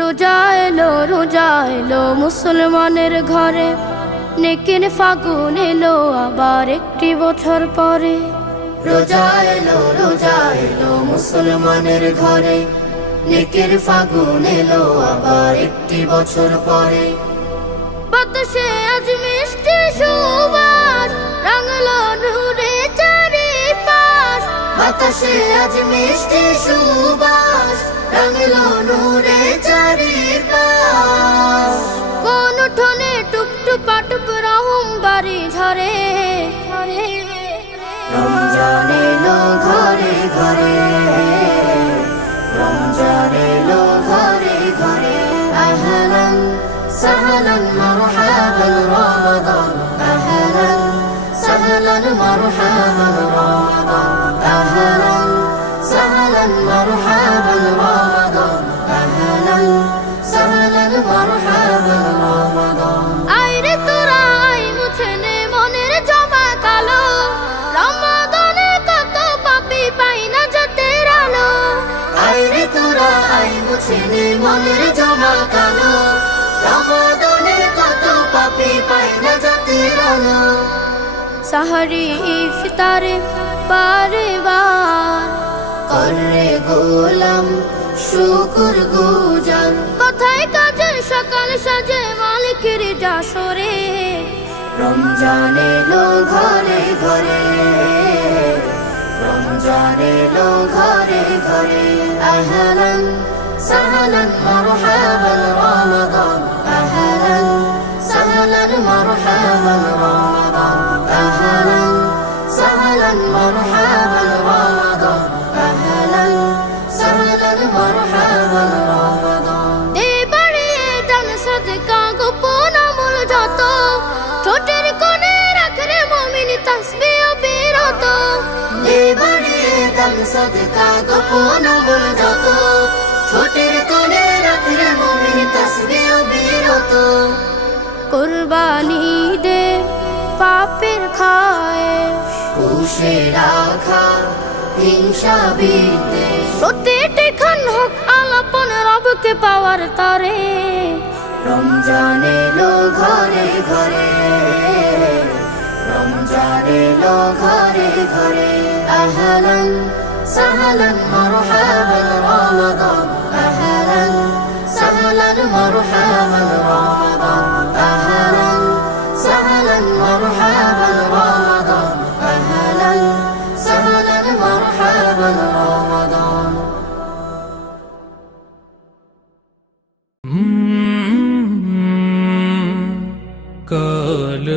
রোজা এলো রোজা এলো মুসলমানের ঘরে। নেকিন ফাগুন এলো আবার একটি বছর পরে। রোজা এলো রোজা এলো মুসলমানের ঘরে। নেকের ফাগুন এলো আবার একটি বছর পরে। বাতাসে আজ মিষ্টি সুবাস, রাঙলো নূরে বাতাসে আজ মিষ্টি সুবাস, রঙলো ঝরে ঝরে রমজান এলো ঘরে ঘরে। রমজান এলো ঘরে ঘরে। আহলান, সাহলান, মারহাবান রমাদান। আহলান, সাহলান, মারহাবান রমাদান। আহলান, সাহলান, মারহাবান রমাদান। নে মনের জমা কালো। রমাদানে কত পাপি পাই না জাতির আলো। সাহারি ইফতারে বারে বার। কররে গোলাম শুকুর গুজার কথায় কাজে সকাল সাজে মালিকের যাসরে রমজান এলো ঘরে ঘরে। রমজান এলো ঘরে ঘরে। আহলান মারহাবান রমাদান আহলান সাহলান মারহাবান রমাদান আহলান সাহলান মারহাবান রমাদান আহলান সাহলান মারহাবান রমাদান দে বাড়িয়ে দান সদকা গোপন আমল যত। ঠোঁটের কোণে রাখরে মমিন তসবি ও বিরত এবারে দান সদকা গোপন আমল যত। ছোটের কোণে রাখলে মুমিন তসবিহ বিরত। কোরবানি দে পাপের খায় কুশে রাখা হিংসা বিদ্বেষ। প্রতিটি খান হোক আলাপন রবকে পাওয়ার তরে। রমজান এলো ঘরে ঘরে রমজান এলো ঘরে ঘরে। আহলান সাহলান মারহাবান রমাদান। সাহলান মারহাবান রমাদান আহলান সাহলান মারহাবান রমাদান আহলান সাহলান মারহাবান রমাদান কাল